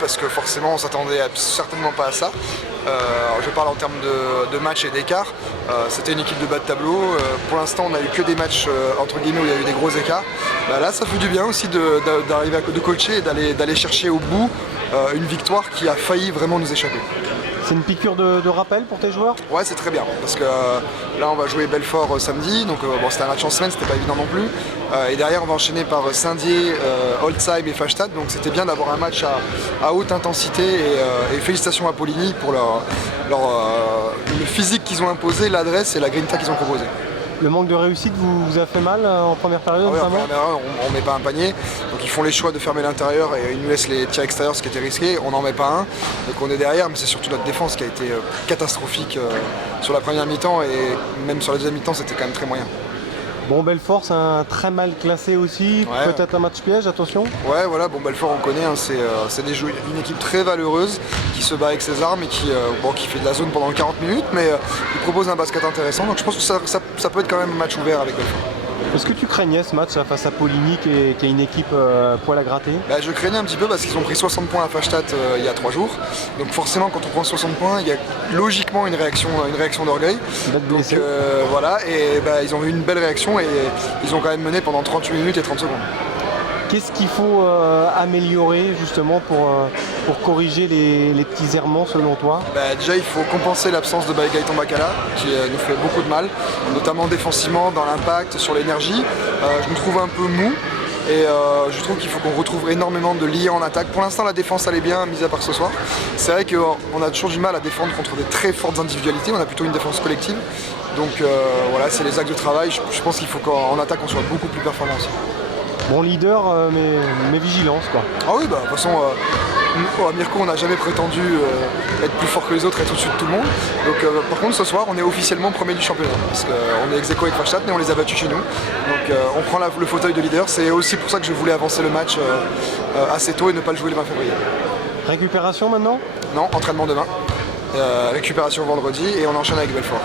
parce que forcément on s'attendait certainement pas à ça. Je parle en termes de match et d'écart. C'était une équipe de bas de tableau. Pour l'instant, on n'a eu que des matchs entre guillemets où il y a eu des gros écarts. Là, ça fait du bien aussi d'arriver de coacher et d'aller chercher au bout une victoire qui a failli vraiment nous échapper. C'est une piqûre de rappel pour tes joueurs? Ouais, c'est très bien, parce que là on va jouer Belfort samedi, donc bon, c'était un match en semaine, c'était pas évident non plus. Et derrière on va enchaîner par Saint-Dié, Holzheim et Fastad, donc c'était bien d'avoir un match à haute intensité et félicitations à Poligny pour le physique qu'ils ont imposé, l'adresse et la grinta qu'ils ont proposée. Le manque de réussite vous a fait mal en première période? Oui, en première période, on ne met pas un panier, donc ils font les choix de fermer l'intérieur et ils nous laissent les tirs extérieurs, ce qui était risqué. On n'en met pas un, donc on est derrière, mais c'est surtout notre défense qui a été catastrophique sur la première mi-temps et même sur la deuxième mi-temps, c'était quand même très moyen. Bon, Belfort, c'est un très mal classé aussi, ouais. Peut-être un match piège, attention. Ouais, voilà, bon, Belfort on connaît, hein, c'est une équipe très valeureuse qui se bat avec ses armes et qui fait de la zone pendant 40 minutes, mais il propose un basket intéressant, donc je pense que ça peut être quand même un match ouvert avec Belfort. Est-ce que tu craignais ce match face à Poligny qui est une équipe poil à gratter? Je craignais un petit peu parce qu'ils ont pris 60 points à Fastad il y a 3 jours. Donc forcément quand on prend 60 points, il y a logiquement une réaction d'orgueil. Donc voilà, et ils ont eu une belle réaction et ils ont quand même mené pendant 38 minutes et 30 secondes. Qu'est-ce qu'il faut améliorer justement pour corriger les petits errements selon toi? Déjà il faut compenser l'absence de Gaëtan Bakala qui nous fait beaucoup de mal, notamment défensivement, dans l'impact, sur l'énergie. Je me trouve un peu mou et je trouve qu'il faut qu'on retrouve énormément de liens en attaque. Pour l'instant la défense allait bien, mis à part ce soir. C'est vrai qu'on a toujours du mal à défendre contre des très fortes individualités, on a plutôt une défense collective. Donc voilà, c'est les axes de travail. Je pense qu'il faut qu'en attaque on soit beaucoup plus performant aussi. Bon leader, mais vigilance quoi. Ah oui, de toute façon, à Mirko, on n'a jamais prétendu être plus fort que les autres, être au-dessus de tout le monde. Donc par contre, ce soir, on est officiellement premier du championnat. Parce qu'on est ex-aequo avec Fastad, mais on les a battus chez nous. Donc on prend le fauteuil de leader. C'est aussi pour ça que je voulais avancer le match assez tôt et ne pas le jouer le 20 février. Récupération maintenant? Non, entraînement demain. Récupération vendredi et on enchaîne avec Belfort.